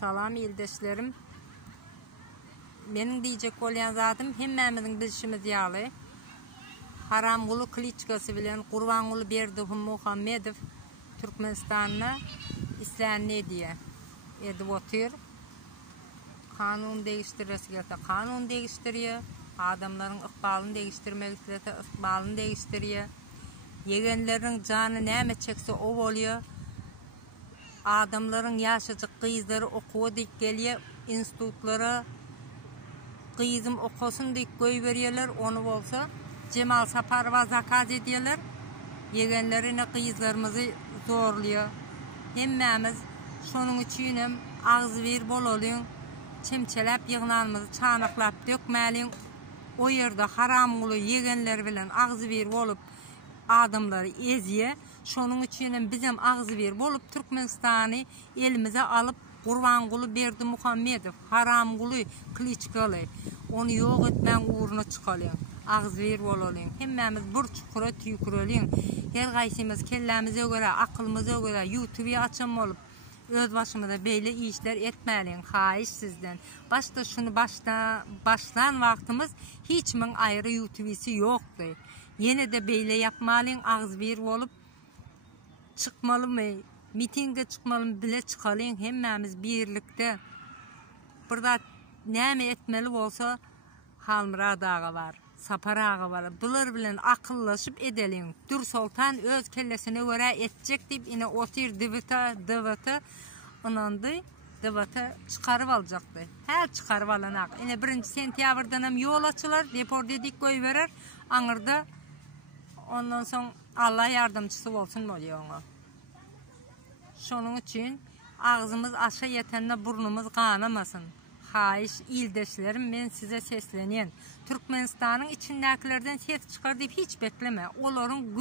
Salam ildeşlerim. Benim diyecek olan zadım hemmemizin bilişimiz yağlı. Haramgulu Kliçkası bilen Kurbanqulu Berdimuhamedov Türkmenistan'na islenni diye edip otur. Kanun değiştirmesi gerekse kanun değiştiriyor. Adamların ıkbalını değiştirmek gerekse ıkbalını değiştiriyor. Yegenlerin canı neme çekse o oluyor. Adamların yaşacık kızları okuwa dik geliyor. İnstitutlara kızım okusun dik koy veriyorlar. Onu olsa Cemal Saparova zakaz ediyorlar. Yegenlerine kızlarımızı zorluyor. Hemmemiz şunun için ağız ver bol olun. Çemçelep yığınlarımızı çanaklap dökmelin. O yerde haramgulu yegenler bilen ağız ver olup adamları eziye. Şunun için bizim ağız ver olup Türkmenistan'ı elimize alıp Kurbanqulu Berdimuhamedov haramgulu Kliçkalı onu yok etmen uğruna çıkalım. Ağız ver olalım. Hemmemiz bir çukura tükürelim. Her gaysimiz kellemize göre, akılımıza göre YouTube'yu açım olup öz başımıza böyle işler etmeliyim. Hayiş sizden. Başta şunu başlan vaktimiz hiçmin ayrı YouTube'si yoktu. Yine de böyle yapmalıyım. Ağız ver olup çıkmalı mı? Mitinge çıkmalı mı? Bile çıkalım. Hemmemiz birlikte. Burada neme etmeli olsa Halmıra dağı var. Sapar ağı var. Bunlar bilen akıllaşıp edelim. Dur Sultan öz kellesine göre edecek deyip yine otur dıvıtı onandı. Dıvıtı çıkarıp alacaktı. Her çıkarıp alanak. Yine 1. sentyabrdan hem yol açılar. Depor dedik koy verir. Anırda ondan sonra Allah yardımcısı olsun oluyor ona. Şunun için ağzımız aşağı yetenle burnumuz kanamasın. Hayiş ildeşlerim ben size sesleniyen. Türkmenistan'ın içindekilerden ses çıkar deyip hiç bekleme. Onların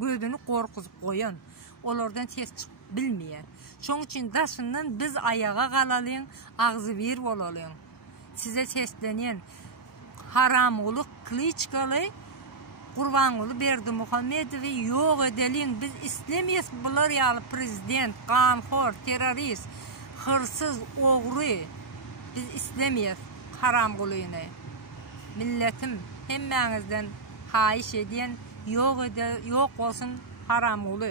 gözünü korkuzup koyun. Onlardan ses bilmeyen. Şunun için daşından biz ayağa kalalım, ağzı bir olalım. Size sesleniyen haramgulu Kliçkalı Kurbanqulu Berdimuhamedov'u yok edelim. Biz istemeyiz bunlar yalı prezident, kanxor, terörist, hırsız, oğru. Biz istemeyiz haramguluyunu. Milletim hemmenizden hayiş ediyen yok olsun haramgulu.